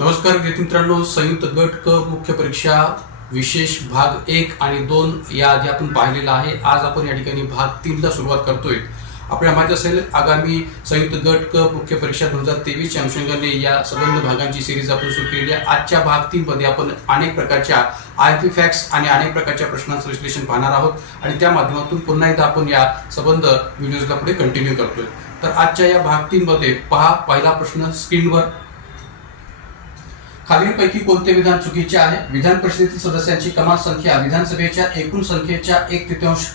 नमस्कार विद्यार्थी मित्रांनो, संयुक्त गट क मुख्य परीक्षा विशेष भाग 1 आणि 2 या आधी आपण पाहिलेला आहे। आज आपण या ठिकाणी भाग 3 ला सुरुवात करतोय। आपल्याला माहिती असेल आगामी संयुक्त गट क मुख्य परीक्षा 2023 च्या अनुषंगाने या संबंध भागांची सिरीज आपण सुरू केली आहे। आजच्या भाग 3 मध्ये आपण अनेक प्रकारच्या आयपी फॅक्ट्स आणि अनेक प्रकारच्या प्रश्नांचं विश्लेषण पाहणार आहोत आणि त्या माध्यमातून पुन्हा एकदा आपण या संबंध व्हिडिओजला पुढे कंटिन्यू करतोय। तर आजच्या या भाग 3 मध्ये पहा, पहिला प्रश्न स्क्रीनवर। खालीलपैकी कोणते विधान चुकीचे आहे? विधान परिषदेतील सदस्यांची कमाल संख्या विधानसभेच्या एकूण संख्येच्या 1/3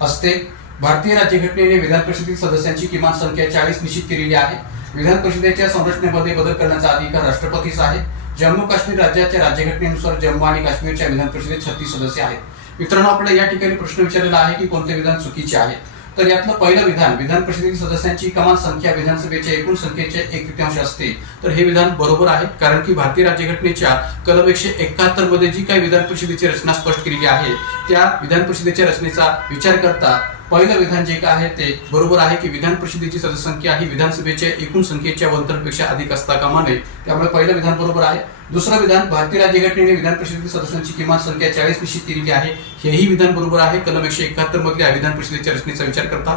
असते। भारतीय राज्यघटनेने विधान परिषदेतील सदस्यांची किमान संख्या 40 निश्चित केलेली आहे। विधान परिषदेच्या संरचनेमध्ये बदल करण्याचा अधिकार राष्ट्रपतीचा आहे। जम्मू काश्मीर राज्याच्या राज्यघटनेनुसार जम्मू आणि काश्मीरच्या विधान परिषदेत 36 सदस्य आहेत। मित्रांनो, आपल्याला या ठिकाणी प्रश्न विचारलेला आहे की कोणते विधान चुकीचे आहे। तर यातलं पहिलं विधान, विधान परिषदेतील सदस्यांची कमाल संख्या विधानसभेच्या एकूण संख्येच्या 1/3 असते, तर हे विधान बरोबर आहे। कारण की भारतीय राज्यघटनेच्या कलम 171 मध्ये जी काही विधान परिषदेची रचना स्पष्ट केलेली आहे, त्या विधान परिषदेच्या रचनेचा विचार करता पहिलं विधान जे काय आहे ते बरोबर आहे की विधान परिषदेची सदस्य संख्या ही विधानसभेच्या एकूण संख्येच्या 1/3 पेक्षा अधिक असता कामा नये। त्यामुळे पहिलं विधान बरोबर आहे। दुसरं विधान, भारतीय राज्यघटनेने विधान परिषदेतील सदस्यांची किमान संख्या 40 निश्चित केलेली आहे, हेही विधान बरोबर आहे कलम 171 मधल्या विधान परिषदेच्या रचनेचा विचार करता।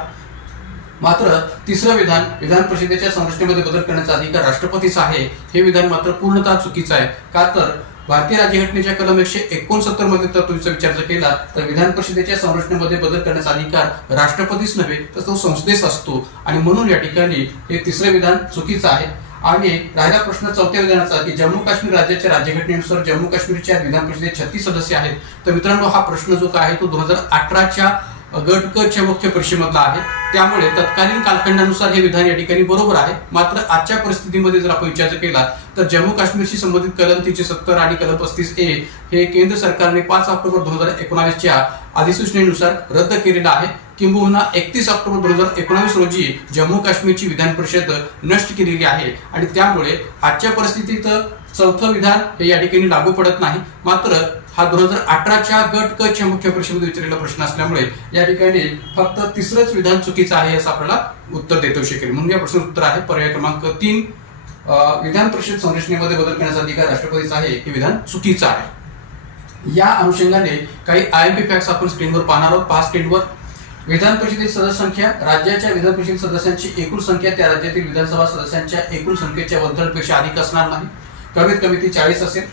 मात्र तिसरं विधान, विधान परिषदेच्या संरचनेमध्ये बदल करण्याचा अधिकार राष्ट्रपतीचा आहे, हे विधान मात्र पूर्णतः चुकीचं आहे। का तर भारतीय राज्यघटनेच्या कलम 169 मध्ये तरतुदीचा विचार जर केला तर विधान परिषदेच्या संरचनेमध्ये बदल करण्याचा अधिकार राष्ट्रपतीच नव्हे तर तो संसदेस असतो आणि म्हणून या ठिकाणी हे तिसरे विधान चुकीचं आहे। आणि राहिला प्रश्न चौथ्या विधानाचा की जम्मू काश्मीर राज्याच्या राज्यघटनेनुसार जम्मू काश्मीरच्या विधान परिषदेत 36 सदस्य आहेत। तर मित्रांनो, हा प्रश्न जो काय आहे तो 2018च्या गट क च्या मुख्य परीक्षेमधला आहे, त्यामुळे तत्कालीन कालखंडानुसार हे विधान या ठिकाणी बरोबर आहे। मात्र आजच्या परिस्थितीमध्ये जर आपण विचार केला तर जम्मू काश्मीरशी संबंधित कलम 370 आणि कलम 35A हे केंद्र सरकारने 5 ऑक्टोबर 2019 च्या अधिसूचनेनुसार रद्द केलेला आहे। किंबहुना 31 ऑक्टोबर 2019 रोजी जम्मू काश्मीरची विधान परिषद नष्ट केलेली आहे आणि त्यामुळे आजच्या परिस्थितीत चौथं विधान हे या ठिकाणी लागू पडत नाही। मात्र हा 2018च्या गट क च्या मुख्य परीक्षेमध्ये विचारलेला प्रश्न असल्यामुळे या ठिकाणी फक्त तिसरंच विधान चुकीचं आहे असं आपल्याला उत्तर देता येऊ शकेल। म्हणून या प्रश्नाचं उत्तर आहे पर्याय क्रमांक 3, विधान परिषद संरचनेमध्ये बदल करण्याचा अधिकार राष्ट्रपतीचा आहे, हे विधान चुकीचं आहे। या अनुषंगाने काही आयएमपी फॅक्ट्स आपण स्क्रीनवर पाहणार आहोत। पहा स्क्रीनवर, विधान परिषदेची सदस्य संख्या राज्याच्या विधान परिषद सदस्यांची एकूण संख्या त्या राज्यातील विधानसभा सदस्यांच्या एकूण संख्येच्या 1/3 पेक्षा अधिक असणार नाही, कमीत कमी ती 40 असेल।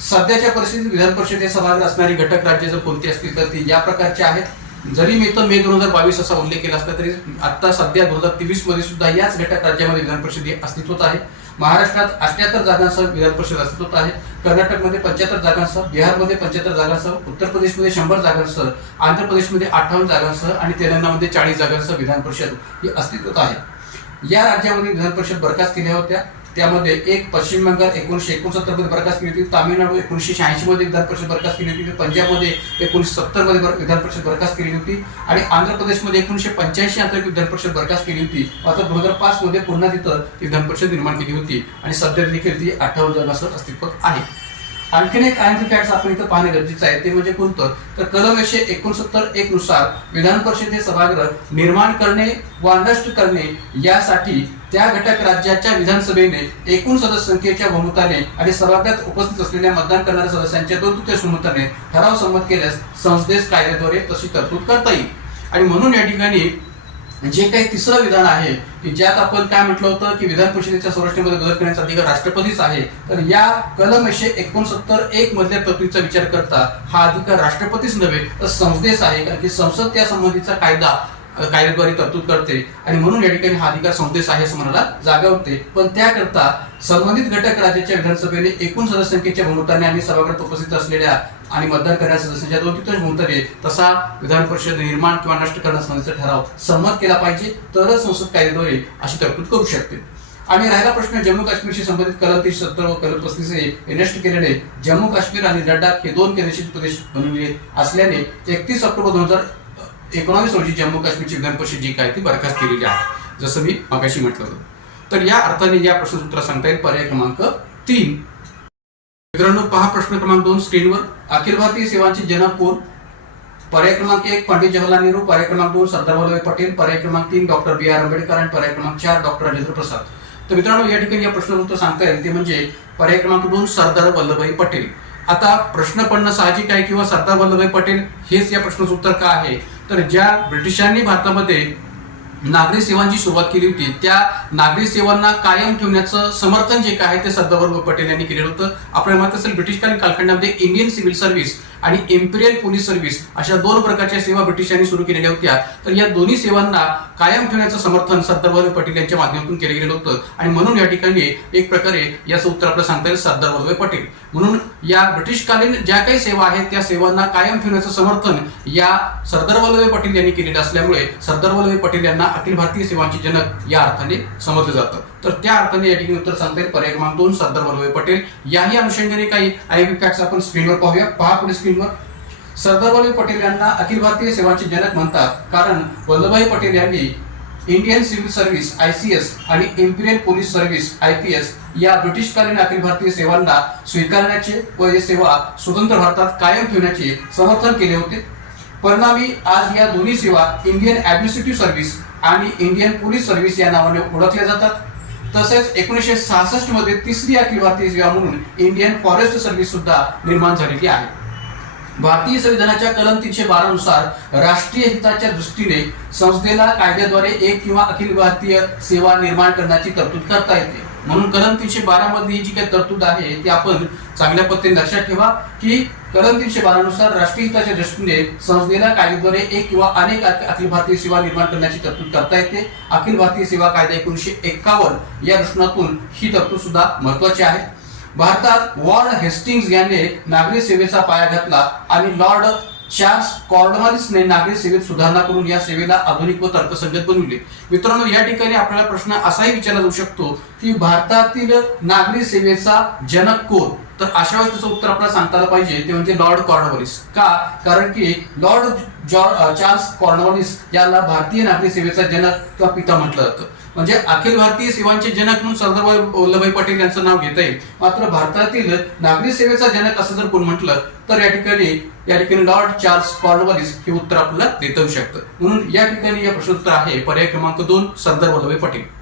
सध्याच्या परिस्थितीत विधान परिषदेत सभागृह असणारी घटक राज्य जर कोणती असतील तर ती या प्रकारची आहेत। जरी मे 2022 असा उल्लेख केला असला तरी आता सध्या 2023 मध्ये सुद्धा याच घटक राज्यामध्ये विधान परिषद अस्तित्वात आहे। महाराष्ट्रात 78 जागांसह विधान परिषद अस्तित्वात आहे। कर्नाटकमध्ये 75 जागांसह, बिहारमध्ये 75 जागांसह, उत्तर प्रदेशमध्ये 100 जागांसह, आंध्र प्रदेशमध्ये 58 जागांसह आणि तेलंगणामध्ये 40 जागांसह विधान परिषद ही अस्तित्वात आहे। या राज्यामध्ये विधान परिषद बरखास्त केल्या होत्या, त्यामध्ये एक पश्चिम बंगाल 1969 मध्ये बरखास्त केली होती, तामिळनाडू 1986 मध्ये विधान परिषद बरखास्त केली होती, पंजाबमध्ये 1970 मध्ये विधान परिषद बरखास्त केली होती आणि आंध्र प्रदेशमध्ये 1985 अंतर्गत विधान परिषद बरखास्त केली होती। मात्र 2005 मध्ये पुन्हा तिथं विधान परिषद निर्माण केली होती आणि सध्या देखील ती 58 जागांसह अस्तित्वात आहे। आणखीन एक आयएमपी फॅक्ट्स आपण इथं पाहणे गरजेचं आहे, ते म्हणजे कोणतं तर कलम 169(1) नुसार विधान परिषदेचे सभागृह निर्माण करणे वा नष्ट करणे यासाठी त्या घटक राज्याच्या विधानसभेने एकूण सदस्य संख्येच्या बहुमताने आणि सभागृहात उपस्थित असलेल्या मतदान करणाऱ्या सदस्यांच्या 2/3 बहुमताने ठराव संमत केल्यास संसदेस कायद्याद्वारे तशी तरतूद करता येईल। आणि म्हणून या ठिकाणी जे काही तिसरं विधान आहे की ज्यात आपण काय म्हटलं होतं की विधान परिषदेच्या संरचनेमध्ये बदल करण्याचा अधिकार राष्ट्रपतीच आहे, तर या कलम 169(1) मधल्या तरतुदीचा विचार करता हा अधिकार राष्ट्रपतीच नव्हे तर संसदेस आहे, कारण की संसद त्या संबंधीचा कायद्याद्वारे तरतूद करते आणि म्हणून या ठिकाणी हा अधिकार संसदेस आहे असं म्हणायला जागा होते। पण त्याकरता संबंधित घटक राज्याच्या विधानसभेने एकूण सदस्य संख्येच्या बहुमताने आणि सभागृहात उपस्थित असलेल्या आणि मतदान करणाऱ्या सदस्यांच्या 2/3 बहुमताने तसा विधान परिषद निर्माण किंवा नष्ट करण्याचा ठराव संमत केला पाहिजे, तरच संसद कायद्याद्वारे अशी तरतूद करू शकते। आणि राहिला प्रश्न जम्मू काश्मीरशी संबंधित कलम 370 व कलम 35A हे नष्ट केल्याने जम्मू काश्मीर आणि लडाख हे 2 केंद्रशासित प्रदेश बनवले असल्याने 31 ऑक्टोबर 2019 रोजी जम्मू काश्मीरची विधान परिषद जी काय ती बरखास्त केलेली आहे, जसं मी मागाशी म्हटलं होतं। तर या अर्थाने या प्रश्नाचं उत्तर सांगता येईल पर्याय क्रमांक 3। मित्रांनो, पहा प्रश्न क्रमांक 2 स्क्रीनवर, अखिल भारतीय सेवांचे जनक कोण? पर्याय क्रमांक 1 पंडित जवाहरलाल नेहरू, पर्याय क्रमांक 2 सरदार वल्लभभाई पटेल, पर्याय क्रमांक 3 डॉक्टर B.R. आंबेडकर आणि पर्याय क्रमांक 4 डॉक्टर राजेंद्र प्रसाद। तर मित्रांनो, या ठिकाणी या प्रश्नाचं उत्तर सांगता येईल ते म्हणजे पर्याय क्रमांक 2 सरदार वल्लभभाई पटेल. आता प्रश्न पडणं साहजिक आहे किंवा सरदार वल्लभभाई पटेल हेच या प्रश्नाचं उत्तर का आहे, तर ज्या ब्रिटिशांनी भारतामध्ये नागरी सेवांची सुरुवात केली होती त्या नागरी सेवांना कायम ठेवण्याचं समर्थन जे काय आहे ते सरदार वल्लभभाई पटेल यांनी केलेलं होतं. आपल्याला माहित असेल ब्रिटिशकालीन कालखंडामध्ये इंडियन सिव्हिल सर्व्हिस आणि इम्पिरियल पोलीस सर्व्हिस अशा 2 प्रकारच्या सेवा ब्रिटिशांनी सुरू केलेल्या होत्या. तर या दोन्ही सेवांना कायम ठेवण्याचं समर्थन सरदार वल्लभभाई पटेल यांच्या माध्यमातून केलं गेलं होतं आणि म्हणून या ठिकाणी एक प्रकारे याचं उत्तर आपल्याला सांगता येईल सरदार वल्लभभाई पटेल. म्हणून या ब्रिटिशकालीन ज्या काही सेवा आहेत त्या सेवांना कायम ठेवण्याचं समर्थन या सरदार वल्लभभाई पटेल यांनी केलेलं असल्यामुळे सरदार वल्लभभाई पटेल यांना अखिल भारतीय सेवांचे जनक या अर्थाने समजलं जातं. तर त्या अर्थाने या ठिकाणी उत्तर सांगता येईल पर्याय क्रमांक 2 सरदार वल्लभभाई पटेल. याही अनुषंगाने काही आयबी फॅक्ट्स आपण स्क्रीनवर पाहूया. पहा पुढे स्क्रीनवर. सरदार वल्लभभाई पटेल यांना अखिल भारतीय सेवांचे जनक म्हणतात कारण वल्लभभाई पटेल यांनी इंडियन सिव्हिल सर्व्हिस ICS आणि इम्पिरियल पोलीस सर्व्हिस IPS या ब्रिटिशकालीन अखिल भारतीय सेवांना स्वीकारण्याचे व या सेवा स्वतंत्र भारतात कायम ठेवण्याचे समर्थन केले होते. परिणामी आज या दोन्ही सेवा इंडियन ऍडमिनिस्ट्रेटिव्ह सर्व्हिस आणि इंडियन पोलीस सर्व्हिस या नावाने ओळखल्या जातात. तसेच 1966 मध्ये तिसरी अखिल भारतीय सेवा म्हणून इंडियन फॉरेस्ट सर्व्हिस सुद्धा निर्माण झालेली आहे. भारतीय संविधानाच्या कलम 312 नुसार राष्ट्रीय हिताच्या दृष्टीने संस्थेला कायद्याद्वारे एक किंवा अखिल भारतीय सेवा निर्माण करण्याची तरतूद करता येते. म्हणून कलम 312 मधली जी काही तरतूद आहे ती आपण चांगल्या पद्धतीने लक्षात ठेवा की कलम 312 नुसार राष्ट्रीय हिताच्या दृष्टीने संस्थेला कायद्याद्वारे एक किंवा अनेक अखिल भारतीय सेवा निर्माण करण्याची तरतूद करता येते. अखिल भारतीय सेवा कायदा 1951 या दृष्टिकोनातून ही तरतूद सुद्धा महत्वाची आहे. भारतात लॉर्ड हेस्टिंग्ज यांनी नागरी सेवेचा पाया घातला आणि लॉर्ड चार्ल्स कॉर्नवालिसने नागरी सेवेत सुधारणा करून या सेवेला आधुनिक व तर्कसंगत बनविले. मित्रांनो, या ठिकाणी आपल्याला प्रश्न असाही विचारला जाऊ शकतो की भारतातील नागरी सेवेचा जनक कोण, तर अशा वेळेस त्याचं उत्तर आपल्याला सांगता आलं पाहिजे ते म्हणजे लॉर्ड कॉर्नवालिस. का? कारण की लॉर्ड चार्ल्स कॉर्नवालिस याला भारतीय नागरी सेवेचा जनक किंवा पिता म्हटलं जातं. म्हणजे अखिल भारतीय सेवांचे जनक म्हणून सरदार वल्लभभाई पटेल यांचं नाव घेता येईल. मात्र भारतातील नागरी सेवेचा जनक असं जर कोण म्हटलं तर या ठिकाणी लॉर्ड चार्ल्स कॉर्नवालिस हे उत्तर आपल्याला देता येऊ शकतं. म्हणून या ठिकाणी या प्रश्न उत्तर आहे पर्याय क्रमांक 2 सरदार वल्लभभाई पटेल.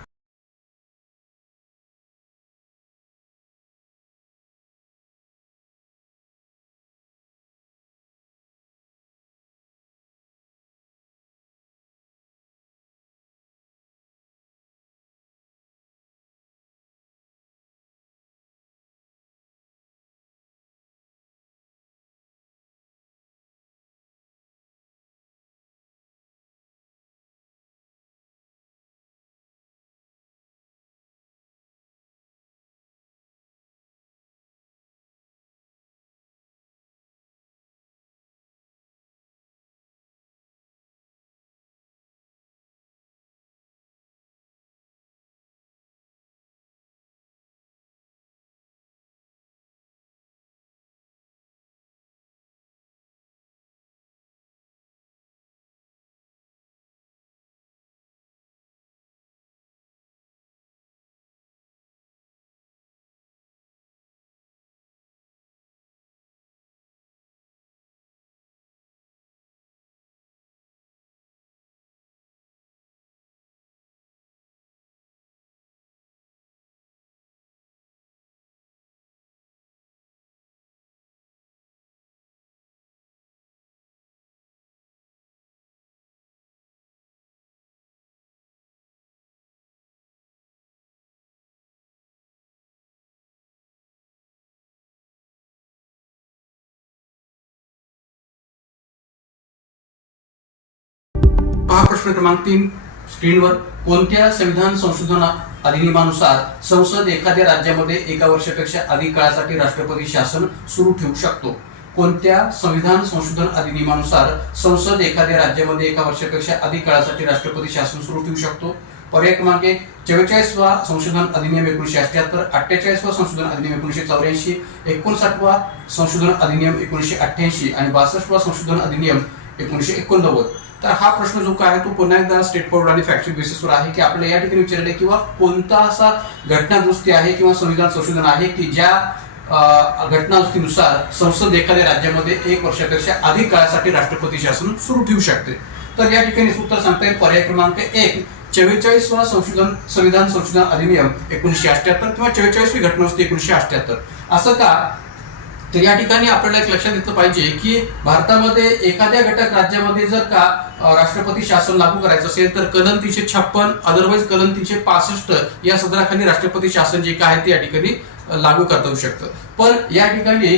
पहा प्रश्न क्रमांक 3 स्क्रीनवर. कोणत्या संविधान संशोधन अधिनियमानुसार संसद एखाद्या राज्यामध्ये 1 वर्षापेक्षा अधिक काळासाठी राष्ट्रपती शासन सुरू ठेवू शकतो? कोणत्या संविधान संशोधन अधिनियमानुसार संसद एखाद्या राज्यामध्ये 1 वर्षापेक्षा अधिक काळासाठी राष्ट्रपती शासन सुरू ठेवू शकतो? पर्याय क्रमांक 1 44वा संशोधन अधिनियम 1978, 48वा संशोधन अधिनियम 1984, 59वा संशोधन अधिनियम 1988 आणि 62वा संशोधन अधिनियम 1989. तर हा प्रश्न जो काय आहे तो पुन्हा एकदा स्टेट फॉरवर्ड आणि फॅक्च्युअल बेसिसवर आहे की आपल्याला या ठिकाणी विचारले किंवा कोणता असा घटनादुरुस्ती आहे किंवा संविधान संशोधन आहे की ज्या घटनादुरुस्तीनुसार संसद एखाद्या राज्यामध्ये 1 वर्षापेक्षा अधिक काळासाठी राष्ट्रपती शासन सुरू ठेवू शकते. तर या ठिकाणी उत्तर सांगता येईल पर्याय क्रमांक 1 44वा संविधान संशोधन अधिनियम 1978 किंवा 44वी घटनादुरुस्ती 1978. असं का? तर या ठिकाणी आपल्याला एक लक्षात घेतलं पाहिजे की भारतामध्ये एखाद्या घटक राज्यामध्ये जर का राष्ट्रपती शासन लागू करायचं असेल तर कलम 356 अदरवाईज कलम 365 या सदराखाली राष्ट्रपती शासन जे काय आहे ते या ठिकाणी लागू करता येऊ शकतं. पण या ठिकाणी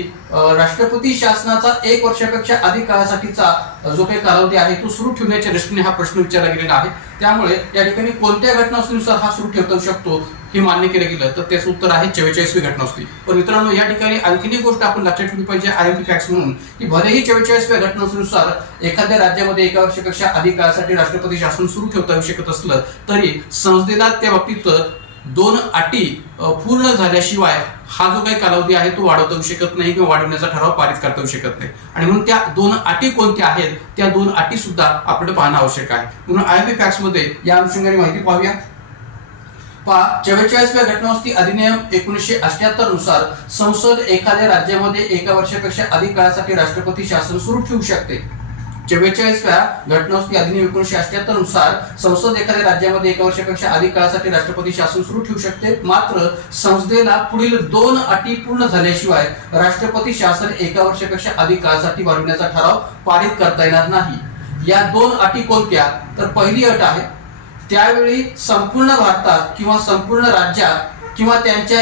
राष्ट्रपती शासनाचा 1 वर्षापेक्षा अधिक काळासाठीचा जो काही कालावधी आहे तो सुरू ठेवण्याच्या दृष्टीने हा प्रश्न विचारला गेलेला आहे. त्यामुळे या ठिकाणी कोणत्या घटनानुसार हा सुरू ठेवता येऊ शकतो हे मान्य केलं गेलं तर त्याचं उत्तर आहे 44वी घटनादुरुस्ती. पण मित्रांनो या ठिकाणी आणखीन एक गोष्ट आपण लक्षात ठेवली पाहिजे आयएमपी फॅक्ट्स म्हणून की भलेही 44व्या घटनादुरुस्तीनुसार एखाद्या राज्यामध्ये 1 वर्षापेक्षा अधिक काळासाठी राष्ट्रपती शासन सुरू ठेवता येऊ शकत असलं तरी संसदेला त्या बाबतीत 2 अटी पूर्ण झाल्याशिवाय हा जो काही कालावधी आहे तो वाढवता येऊ शकत नाही किंवा वाढवण्याचा ठराव पारित करता येऊ शकत नाही. आणि म्हणून त्या 2 अटी कोणत्या आहेत त्या 2 अटी सुद्धा आपल्याला पाहणं आवश्यक आहे. म्हणून आयएमपी फॅक्ट्स मध्ये या अनुषंगाने माहिती पाहूया. 44व्या घटनादुरुस्ती अधिनियम 1978 नुसार संसद एखाद्या राज्यामध्ये 1 वर्षापेक्षा अधिक काळासाठी राष्ट्रपती शासन सुरू ठेवू शकते. 44व्या घटनादुरुस्ती अधिनियम 1978 नुसार संसद एखाद्या राज्यामध्ये 1 वर्षापेक्षा अधिक काळासाठी राष्ट्रपती शासन सुरू ठेवू शकते. मात्र संसदेला पुढील 2 अटी पूर्ण झाल्याशिवाय राष्ट्रपती शासन 1 वर्षापेक्षा अधिक काळासाठी वाढवण्याचा ठराव पारित करता येणार नाही. या 2 अटी कोणत्या? तर पहिली अट आहे त्यावेळी संपूर्ण भारतात किंवा संपूर्ण राज्यात किंवा त्याच्या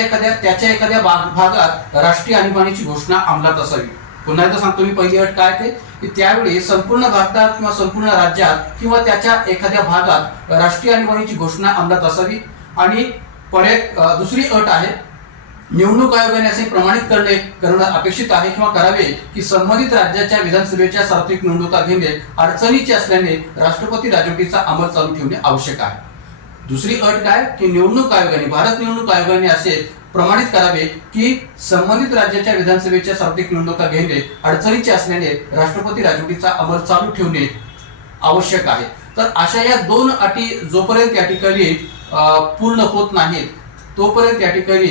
एखाद्या भागात राष्ट्रीय आणीबाणीची घोषणा अंमलात असावी. पुन्हा एकदा सांगतो मी पहिली अट काय ते की त्यावेळी संपूर्ण भारतात किंवा संपूर्ण राज्यात किंवा त्याच्या एखाद्या भागात राष्ट्रीय आणीबाणीची घोषणा अंमलात असावी. आणि दुसरी अट आहे निवडणूक आयोगाने असे प्रमाणित करणं अपेक्षित आहे किंवा करावे की संबंधित राज्याच्या विधानसभेच्या सार्वत्रिक निवडणुका घेणे अडचणीचे असल्याने राष्ट्रपती राजवटीचा अंमल चालू ठेवणे आवश्यक आहे. दुसरी अट काय की निवडणूक आयोगाने भारत निवडणूक आयोगाने असे प्रमाणित करावे की संबंधित राज्याच्या विधानसभेच्या सार्वत्रिक निवडणुका घेणे अडचणीचे असल्याने राष्ट्रपती राजवटीचा अंमल चालू ठेवणे आवश्यक आहे. तर अशा या 2 अटी जोपर्यंत या ठिकाणी पूर्ण होत नाहीत तोपर्यंत या ठिकाणी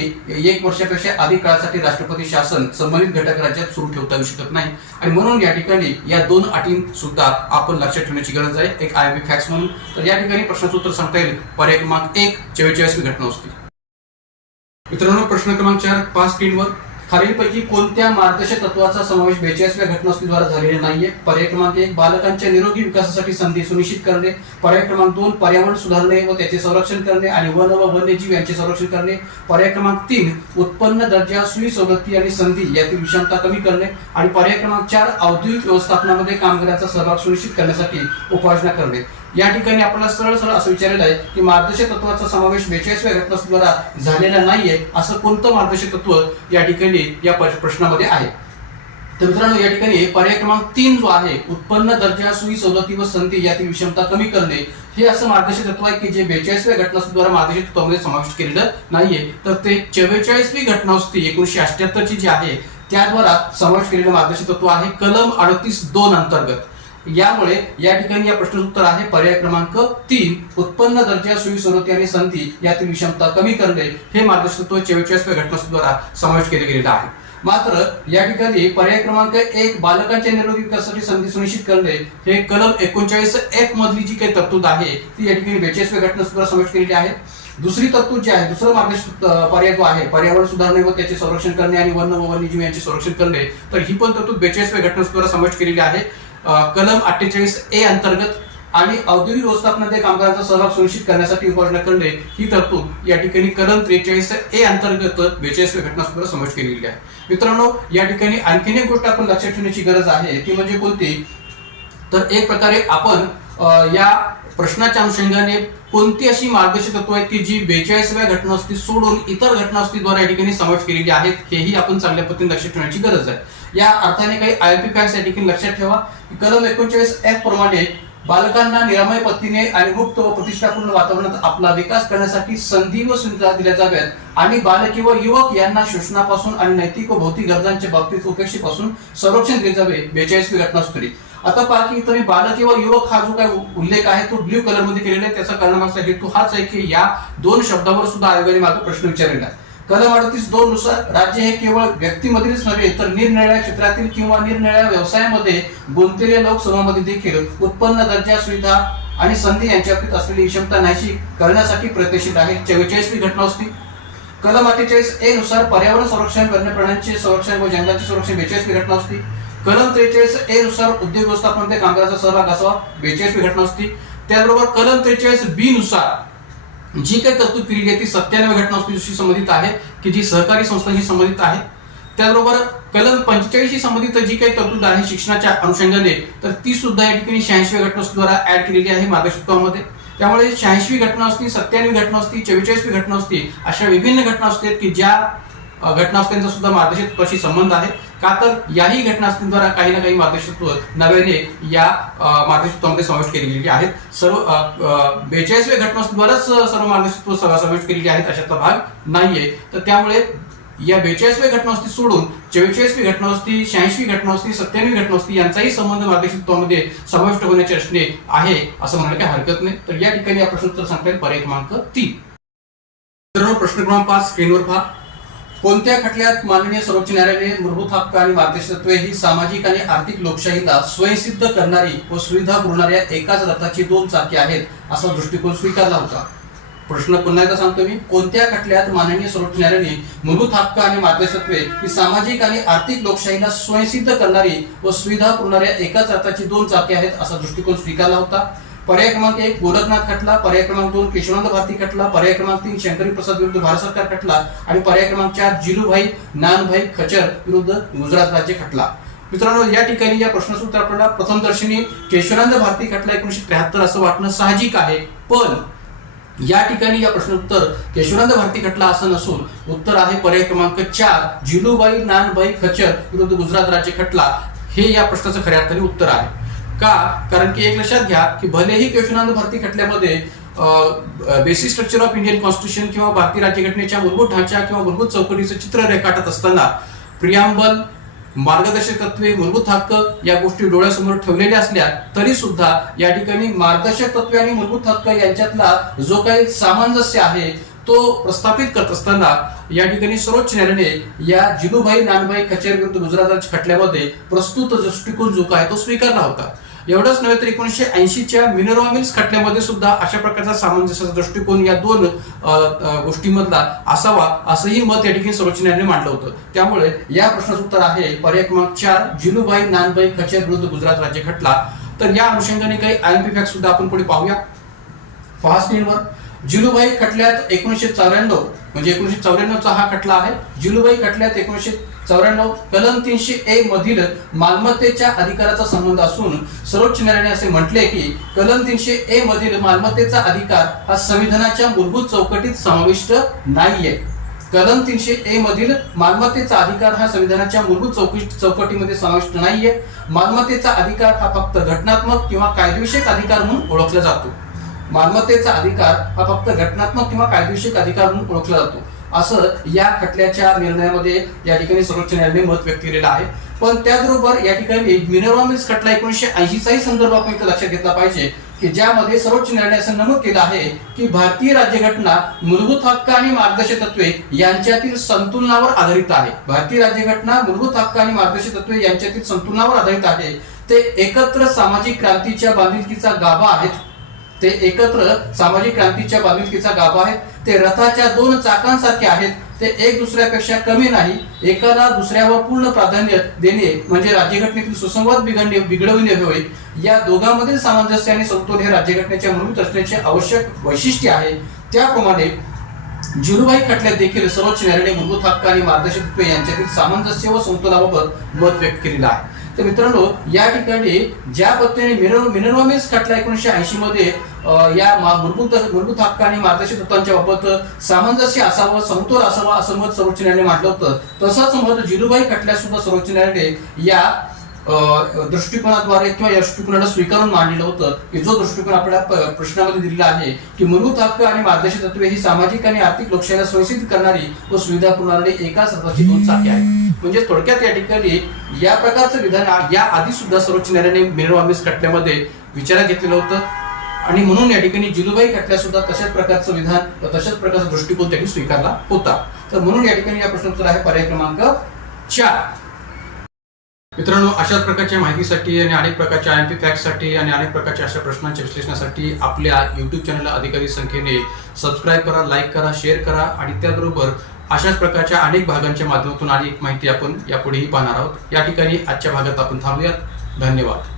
1 वर्षापेक्षा अधिक काळासाठी राष्ट्रपती शासन संबंधित घटक राज्यात सुरू ठेवता येऊ शकत नाही. आणि म्हणून या ठिकाणी या 2 अटी सुद्धा आपण लक्षात ठेवण्याची गरज आहे एक आयएमपी फॅक्ट्स म्हणून. तर या ठिकाणी प्रश्नाचं उत्तर सांगता येईल पर्याय क्रमांक 1 44वी घटनादुरुस्ती. मित्रांनो प्रश्न क्रमांक 4 5 स्क्रीनवर खालीलपैकी कोणत्या मार्गदर्शक तत्वाचा समावेश 42व्या घटनादुरुस्तीद्वारे झालेला नाहीये? पर्याय क्रमांक 1 बालकांच्या निरोगी विकासासाठी संधी सुनिश्चित करणे. पर्याय क्रमांक 2 पर्यावरण सुधारणे व त्याचे संरक्षण करणे आणि वन व वन्यजीव यांचे संरक्षण करणे. पर्याय क्रमांक 3 उत्पन्न दर्जा सोयी सवलती आणि संधी यातील विषमता कमी करणे. आणि पर्याय क्रमांक 4 औद्योगिक व्यवस्थापनामध्ये कामगारांचा सहभाग सुनिश्चित करण्यासाठी उपाययोजना करणे. या ठिकाणी आपल्याला सरळ असं विचारलेलं आहे की मार्गदर्शक तत्वाचा समावेश 42व्या घटनादुरुस्तीद्वारे झालेला नाहीये असं कोणतं मार्गदर्शक तत्व या ठिकाणी या प्रश्नामध्ये आहे? तर मित्रांनो या ठिकाणी पर्याय क्रमांक 3 जो आहे उत्पन्न दर्जा सोयी सवलती व संधी यातील विषमता कमी करणे हे असं मार्गदर्शक तत्व आहे की जे 42व्या घटनादुरुस्तीद्वारे मार्गदर्शक तत्वामध्ये समाविष्ट केलेलं नाहीये. तर ते 44वी घटनादुरुस्ती 1978 ची जी आहे त्याद्वारे समाविष्ट केलेलं मार्गदर्शक तत्व आहे कलम 38(2) अंतर्गत. यामुळे या ठिकाणी या प्रश्नाचं उत्तर आहे पर्याय क्रमांक 3 उत्पन्न दर्जा सोयी सवलती आणि संधी यातील विषमता कमी करणे हे मार्गदर्शक तत्व 44व्या घटनादुरुस्तीद्वारे समाविष्ट केले गेलेलं आहे. मात्र या ठिकाणी पर्याय क्रमांक 1 बालकांच्या निरोगी विकासासाठी संधी सुनिश्चित करणे हे कलम 39(1) मधली जी काही तरतूद आहे ती या ठिकाणी 42व्या घटनादुरुस्तीद्वारे समाविष्ट केलेली आहे. दुसरी तरतूद जी आहे दुसरा मार्गदर्शक पर्याय जो आहे पर्यावरण सुधारणे व त्याचे संरक्षण करणे आणि वन व वन्यजीव यांचे संरक्षण करणे तर ही पण तरतूद 42व्या घटनादुरुस्तीद्वारे समाविष्ट केलेली आहे कलम 48(a) अंतर्गत. आणि औद्योगिक व्यवस्थापनामध्ये कामगारांचा सहभाग सुनिश्चित करण्यासाठी उपाययोजना करणे ही तरतूद या ठिकाणी कलम 43(a) अंतर्गत 42व्या घटनादुरुस्तीद्वारे समाविष्ट केलेली आहे. मित्रांनो या ठिकाणी आणखीन एक गोष्ट आपण लक्षात ठेवण्याची गरज आहे ती म्हणजे कोणती? तर एक प्रकारे आपण या प्रश्नाच्या अनुषंगाने कोणती अशी मार्गदर्शक तत्व आहेत की जी 42व्या घटनादुरुस्ती सोडून इतर घटनादुरुस्तीद्वारे या ठिकाणी समाविष्ट केलेली आहेत हेही आपण चांगल्या पद्धतीने लक्षात ठेवण्याची गरज आहे. या अर्थाने काही आयएमपी फॅक्ट्स या ठिकाणी लक्षात ठेवा. कलम 39(f) प्रमाणे बालकांना निरामय पद्धतीने आणि मुक्त व प्रतिष्ठापूर्ण वातावरणात आपला विकास करण्यासाठी संधी व सुविधा दिल्या जाव्यात आणि बालके व युवक यांना शोषणापासून आणि नैतिक व भौतिक गरजांच्या बाबतीत उपेक्षेपासून संरक्षण दिले जावे 42वी घटनादुरुस्ती. आता पहा की तुम्ही बालके व युवक हा जो काय उल्लेख आहे तो ब्ल्यू कलर मध्ये केलेला आहे. त्याचा करण्यामागचा हेतू हाच आहे की या 2 शब्दावर सुद्धा आयोगाने मागे प्रश्न विचारलेला आहे. कलम 38(2) नुसार राज्य हे केवळ व्यक्तीमधीलच नव्हे तर निरनिराळ्या क्षेत्रातील किंवा निरनिराळ्या व्यवसायामध्ये गुंतलेल्या लोकसमूहामध्ये देखील उत्पन्न दर्जा सुविधा आणि संधी यांच्याबाबतीत असलेली विषमता नाहीशी करण्यासाठी प्रयत्नशील आहे. 44वी घटनावस्ती कलम 48A नुसार पर्यावरण संरक्षण, वन्य प्राण्यांचे संरक्षण व जंगलाचे संरक्षण 42वी घटनावस्ती. कलम 43A नुसार उद्योग व्यवस्थापनामध्ये कामगारांचा सहभाग असावा 42वी घटनावस्ती. त्याचबरोबर कलम 43B नुसार जी काही तरतूद केलेली आहे ती 97व्या घटनावस्तीशी संबंधित आहे की जी सहकारी संस्थांशी संबंधित आहे. त्याचबरोबर कलम 45शी संबंधित जी काही तरतूद आहे शिक्षणाच्या अनुषंगाने तर ती सुद्धा या ठिकाणी 86व्या घटनावस्तीद्वारा ऍड केलेली आहे मार्गदर्शक. त्यामुळे 86वी घटनावस्ती, 97वी घटनावस्ती, 44वी घटनावस्ती अशा विभिन्न घटनावस्ती आहेत की ज्या घटनावस्त्यांचा सुद्धा मार्गदर्शकत्वाशी संबंध आहे. का तर याही घटनावस्तींद्वारा काही ना काही मार्गदर्शकत्व नव्याने या मार्गदर्शकत्वामध्ये समाविष्ट केली गेलेली आहेत. सर्व 42व्या घटनावस्तीद्वाराच सर्व मार्गदर्शकत्व समाविष्ट केलेली आहेत अशातला भाग नाहीये. तर त्यामुळे या 42व्या घटनावस्ती सोडून 44वी घटनावस्ती, 86वी घटनावस्ती, 97वी घटनावस्ती यांचाही संबंध मार्गदर्शकत्वामध्ये समाविष्ट होण्याचे असणे आहे असं म्हणायला काही हरकत नाही. तर या ठिकाणी या प्रश्नोत्तर सांगता येईल पर्याय क्रमांक 3. प्रश्न क्रमांक 5 स्क्रीनवर पहा. कोणत्या खटल्यात माननीय सर्वोच्च न्यायालयाने मूलभूत हक्क आणि मार्गदर्शक तत्त्वे ही सामाजिक आणि आर्थिक लोकशाहीला स्वयंसिद्ध करणारी व सुविधा पुरवणाऱ्या एकाच रथाची 2 चाके आहेत असा दृष्टिकोन स्वीकारला होता? प्रश्न पुन्हा एकदा सांगतो मी. कोणत्या खटल्यात माननीय सर्वोच्च न्यायालयाने मूलभूत हक्क आणि मार्गदर्शक तत्त्वे ही सामाजिक आणि आर्थिक लोकशाहीला स्वयंसिद्ध करणारी व सुविधा पुरवणाऱ्या एकाच रथाची 2 चाके आहेत असा दृष्टिकोन स्वीकारला होता? पर्याय क्रमांक 1 गोरखनाथ खटला, पर्याय क्रमांक 2 केशवानंद भारती खटला, पर्याय क्रमांक 3 शंकरी प्रसाद विरुद्ध भारत सरकार खटला आणि पर्याय क्रमांक 4 जिलूभाई नानभाई खचर विरुद्ध गुजरात राज्य खटला. मित्रांनो, या ठिकाणी या प्रश्नाचं उत्तर आपल्याला प्रथमदर्शनी केशवानंद भारती खटला 1973 असं वाटणं साहजिक आहे. पण या ठिकाणी या प्रश्न उत्तर केशवानंद भारती खटला असं नसून उत्तर आहे पर्याय क्रमांक 4 जिलूबाई नानबाई खचर विरुद्ध गुजरात राज्य खटला. हे या प्रश्नाचं खऱ्या अर्थाने उत्तर आहे. का? कारण की एक लक्षात घ्या की भलेही केशवानंद भारती खटल्यामध्ये basic structure of Indian constitution किंवा भारतीय राज्यघटनेच्या मूलभूत ढांचा किंवा मूलभूत चौकटीचं चित्र रेखाटत असताना प्रियांबल, मार्गदर्शक तत्वे, मूलभूत हक्क या गोष्टी डोळ्यासमोर ठेवलेल्या असल्या तरी सुद्धा या ठिकाणी मार्गदर्शक तत्वे आणि मूलभूत हक्क यांच्यातला जो काही सामंजस्य आहे तो प्रस्थापित करत असताना या ठिकाणी सर्वोच्च न्यायालयाने या जिलूभाई नानभाई खचर विरुद्ध गुजरात राज्य खटल्यामध्ये प्रस्तुत दृष्टिकोन जो काय तो स्वीकारला होता. एवढंच नव्हे तर 1980च्या मिनर्वा मिल्स खटल्यामध्ये सुद्धा अशा प्रकारचा सामंजस्याचा दृष्टिकोन या 2 गोष्टींमधला असावा असंही मत या ठिकाणी सर्वोच्च न्यायालयाने मांडलं होतं. त्यामुळे या प्रश्नाचं उत्तर आहे पर्याय क्रमांक 4 जिलूभाई नानभाई खचर विरुद्ध गुजरात राज्य खटला. तर या अनुषंगाने काही IMP फॅक्ट सुद्धा आपण पुढे पाहूया. पहा स्क्रीनवर. जिलूभाई खटल्यात 1994 म्हणजे 1994चा हा खटला आहे. जिलूभाई खटल्यात 1994 कलम 300A मधील मालमत्तेच्या अधिकाराचा संबंध असून सर्वोच्च न्यायालयाने असे म्हटले की कलम 300A मधील मालमत्तेचा अधिकार हा संविधानाच्या मूलभूत चौकटीत समाविष्ट नाहीये. कलम 300A मधील मालमत्तेचा अधिकार हा संविधानाच्या मूलभूत चौकटीमध्ये समाविष्ट नाहीये. मालमत्तेचा अधिकार हा फक्त घटनात्मक किंवा कायदेविषयक अधिकार म्हणून ओळखला जातो. मालमत्तेचा अधिकार हा फक्त घटनात्मक किंवा कायदेविषयक अधिकार म्हणून ओळखला जातो असं या खटल्याच्या निर्णयामध्ये या ठिकाणी सर्वोच्च न्यायालयाने मत व्यक्त केलेलं आहे. पण त्याचबरोबर या ठिकाणी मिनर्वा मिल्स खटला 1980चाही संदर्भ आपण इथं लक्षात घेतला पाहिजे की ज्यामध्ये सर्वोच्च न्यायालयाने असं नमूद केलं आहे की भारतीय राज्यघटना मूलभूत हक्क आणि मार्गदर्शक तत्वे यांच्यातील संतुलनावर आधारित आहे. भारतीय राज्यघटना मूलभूत हक्क आणि मार्गदर्शक तत्वे यांच्यातील संतुलनावर आधारित आहे. ते एकत्र सामाजिक क्रांतीच्या बांधिलकीचा गाभा आहेत. ते एकत्र सामाजिक क्रांतीच्या बांधिलकीचा गाभा आहेत. ते रथाच्या 2 चाकांसारखे आहेत. ते एक दुसऱ्यापेक्षा कमी नाही. एकाला दुसऱ्यावर पूर्ण प्राधान्य देणे म्हणजे राज्यघटनेतील सुसंवाद बिघडविणे होय. या दोघांमधील सामंजस्य आणि समतोल हे राज्यघटनेच्या मूलभूत रचनेचे आवश्यक वैशिष्ट्य आहे. त्याप्रमाणे जिलूभाई खटल्यात देखील सर्वोच्च न्यायालयाने मूलभूत हक्क आणि मार्गदर्शक तत्वे यांच्यातील सामंजस्य व समतोलाबाबत मत व्यक्त केलेलं आहे. तर मित्रांनो, या ठिकाणी ज्या पद्धतीने मिनर्वा मिल्स खटला 1980 मध्ये या मूलभूत हक्क आणि मार्गदर्शक तत्वांच्या बाबत सामंजस्य असावं, समतोल असावा असं मत सर्वोच्च न्यायालयाने मांडलं होतं. तसंच मत जिलूभाई खटल्यात सुद्धा सर्वोच्च न्यायालयाने या दृष्टिकोनाद्वारे किंवा या दृष्टिकोनाला स्वीकारून मांडलेलं होतं की जो दृष्टिकोन आपल्याला प्रश्नामध्ये दिलेला आहे की मूलभूत हक्क आणि मार्गदर्शक तत्वे ही सामाजिक आणि आर्थिक लोकशाहीला स्वयंसिद्ध करणारी व सुविधा पुरवणारी एकाच रथाची 2 चाके आहेत. म्हणजे थोडक्यात या ठिकाणी या प्रकारचं विधान या आधी सुद्धा सर्वोच्च न्यायालयाने मिनर्वा मिल्स खटल्यामध्ये विचारात घेतलेलं होतं आणि म्हणून या ठिकाणी जिलूभाई खटल्यात सुद्धा तशाच प्रकारचं विधान तशाच प्रकारचा दृष्टिकोन त्यांनी स्वीकारला होता. तर म्हणून या ठिकाणी या प्रश्नाचं उत्तर आहे पर्याय क्रमांक 4. मित्रांनो, अशाच प्रकारच्या माहितीसाठी आणि अनेक प्रकारच्या IMP फॅक्टसाठी आणि अनेक प्रकारच्या अशा प्रश्नांच्या विश्लेषणासाठी आपल्या YouTube चॅनलला अधिक संख्येने सबस्क्राईब करा, लाईक करा, शेअर करा आणि त्याबरोबर अशाच प्रकारच्या अनेक भागांच्या माध्यमातून अनेक माहिती आपण यापुढेही पाहणार आहोत. या ठिकाणी आजच्या भागात आपण थांबूयात. धन्यवाद.